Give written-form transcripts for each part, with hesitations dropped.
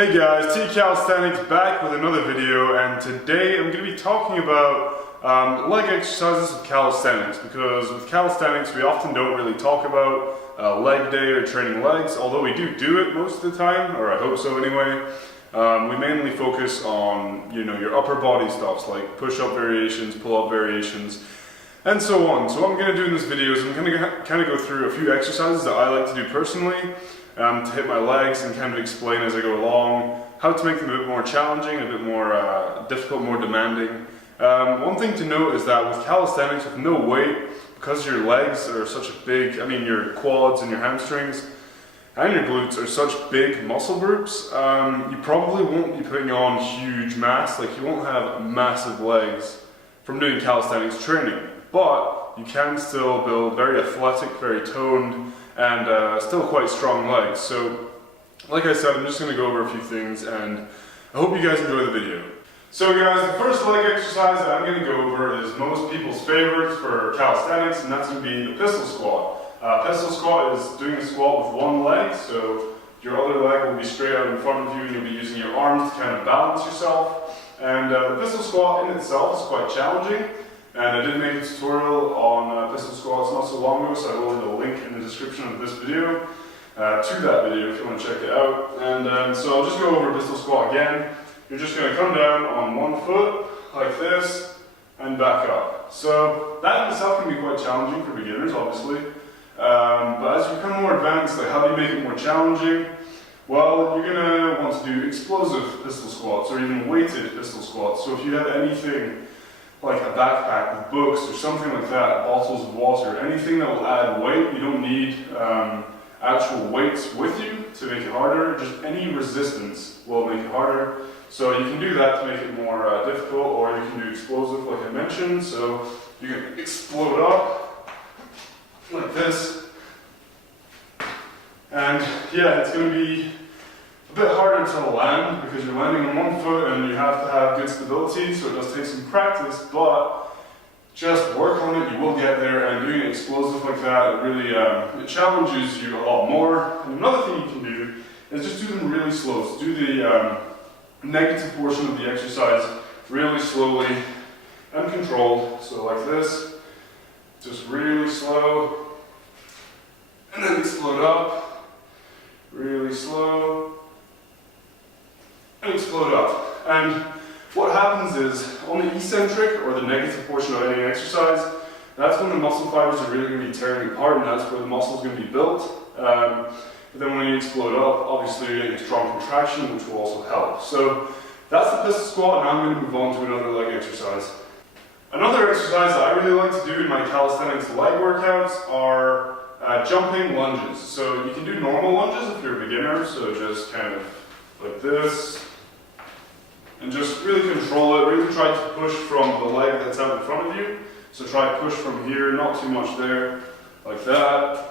Hey guys, Calisthenics back with another video, and today I'm going to be talking about leg exercises with calisthenics, because with calisthenics we often don't really talk about leg day or training legs, although we do it most of the time, or I hope so anyway. We mainly focus on, your upper body stuffs like push-up variations, pull-up variations, and so on. So what I'm going to do in this video is I'm going to kind of go through a few exercises that I like to do personally, to hit my legs, and kind of explain as I go along how to make them a bit more challenging, a bit more difficult, more demanding. One thing to note is that with calisthenics, with no weight, because your legs are such a big, your quads and your hamstrings and your glutes are such big muscle groups, you probably won't be putting on huge mass, like you won't have massive legs from doing calisthenics training, but you can still build very athletic, very toned, and still quite strong legs. So, like I said, I'm just going to go over a few things, and I hope you guys enjoy the video. So guys, the first leg exercise that I'm going to go over is most people's favorite for calisthenics, and that's going to be the pistol squat. Pistol squat is doing a squat with one leg, so your other leg will be straight out in front of you, and you'll be using your arms to kind of balance yourself. And the pistol squat in itself is quite challenging. And I did make a tutorial on pistol squats not so long ago, so I will leave a link in the description of this video to that video if you want to check it out. And so I'll just go over pistol squat again. You're just going to come down on one foot like this and back up. So that in itself can be quite challenging for beginners, obviously. But as you become more advanced, like how do you make it more challenging? Well, you're going to want to do explosive pistol squats or even weighted pistol squats. So if you have anything like a backpack with books or something like that, bottles of water, anything that will add weight, you don't need actual weights with you to make it harder, just any resistance will make it harder. So you can do that to make it more difficult, or you can do explosive like I mentioned. So you can explode up like this, and yeah, it's going to be a bit harder to land because you're landing on one foot and you have to have good stability, so it does take some practice, but just work on it, you will get there. And doing an explosive like that, it really it challenges you a lot more. And another thing you can do is just do them really slow. So do the negative portion of the exercise really slowly and controlled, so like this, just really slow, and then explode up, really slow, and explode up. And what happens is, on the eccentric or the negative portion of any exercise, that's when the muscle fibers are really going to be tearing apart, and that's where the muscle is going to be built. But then when you explode up, obviously you're getting a strong contraction, which will also help. So that's the pistol squat. Now I'm going to move on to another leg exercise. Another exercise that I really like to do in my calisthenics leg workouts are jumping lunges. So you can do normal lunges if you're a beginner, so just kind of like this, and just really control it, really try to push from the leg that's out in front of you. So try to push from here, not too much there, like that.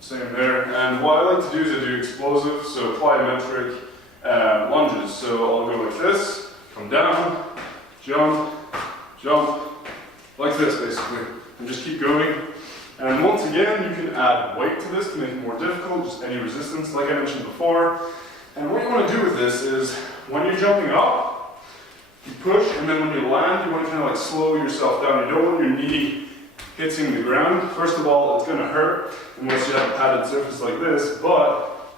Same there. And what I like to do is I do explosive, so plyometric lunges. So I'll go like this, come down, jump, jump, like this basically, and just keep going. And once again, you can add weight to this to make it more difficult, just any resistance like I mentioned before. And what you want to do with this is, when you're jumping up, you push, and then when you land, you want to kind of like slow yourself down. You don't want your knee hitting the ground. First of all, it's going to hurt unless you have a padded surface like this, but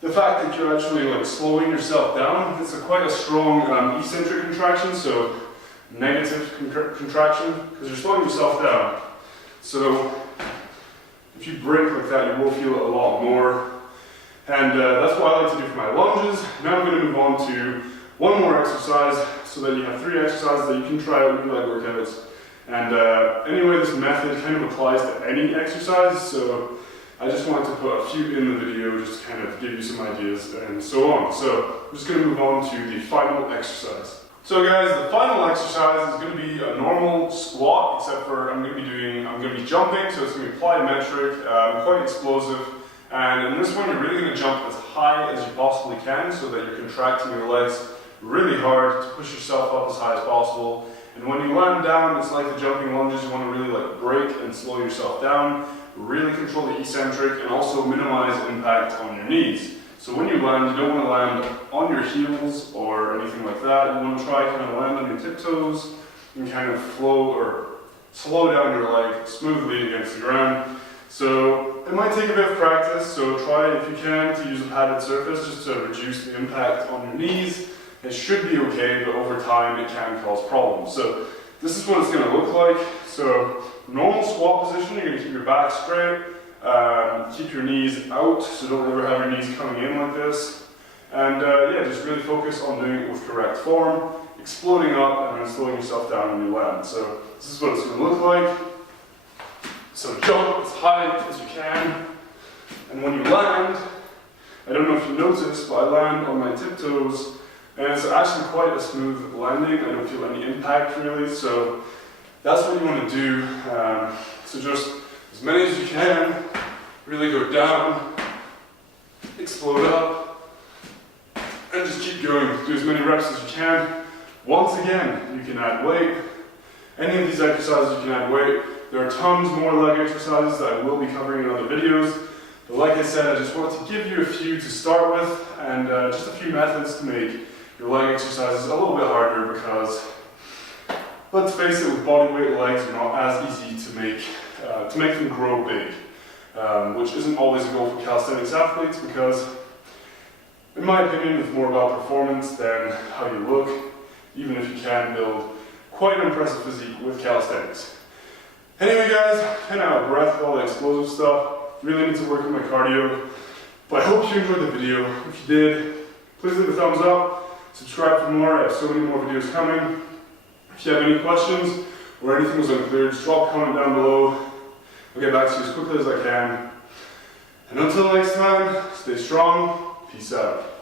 the fact that you're actually like slowing yourself down, it's quite a strong eccentric contraction, so negative contraction, because you're slowing yourself down. So if you break like that, you will feel it a lot more. And that's what I like to do for my lunges. Now I'm going to move on to one more exercise, so that you have 3 exercises that you can try out in your leg workouts. And anyway, this method kind of applies to any exercise, so I just wanted to put a few in the video just to kind of give you some ideas and so on. So I'm just going to move on to the final exercise. So guys, the final exercise is going to be a normal squat, except for I'm going to be jumping, so it's going to be plyometric, quite explosive. And in this one, you're really going to jump as high as you possibly can, so that you're contracting your legs really hard to push yourself up as high as possible. And when you land down, it's like the jumping lunges, you want to really like break and slow yourself down, really control the eccentric, and also minimize impact on your knees. So when you land, you don't want to land on your heels or anything like that. You want to try kind of land on your tiptoes and kind of flow or slow down your leg smoothly against the ground. So it might take a bit of practice, so try if you can to use a padded surface just to reduce the impact on your knees. It should be okay, but over time it can cause problems. So this is what it's going to look like. So normal squat position, you're going to keep your back straight, keep your knees out, so don't ever have your knees coming in like this. And yeah, just really focus on doing it with correct form, exploding up and then slowing yourself down when you land. So this is what it's going to look like. So jump as high as you can, and when you land, I don't know if you noticed, but I land on my tiptoes, and it's actually quite a smooth landing. I don't feel any impact really, so that's what you want to do. So just as many as you can, really go down, explode up, and just keep going. Do as many reps as you can. Once again, you can add weight. Any of these exercises you can add weight. There are tons more leg exercises that I will be covering in other videos. But like I said, I just wanted to give you a few to start with, and just a few methods to make your leg exercises a little bit harder, because let's face it, with body weight legs are not as easy to make them grow big, which isn't always a goal for calisthenics athletes, because in my opinion it's more about performance than how you look, even if you can build quite an impressive physique with calisthenics. Anyway guys, kind of out of breath with all the explosive stuff. Really need to work on my cardio. But I hope you enjoyed the video. If you did, please leave a thumbs up. Subscribe for more. I have so many more videos coming. If you have any questions or anything was unclear, just drop a comment down below. I'll get back to you as quickly as I can. And until next time, stay strong. Peace out.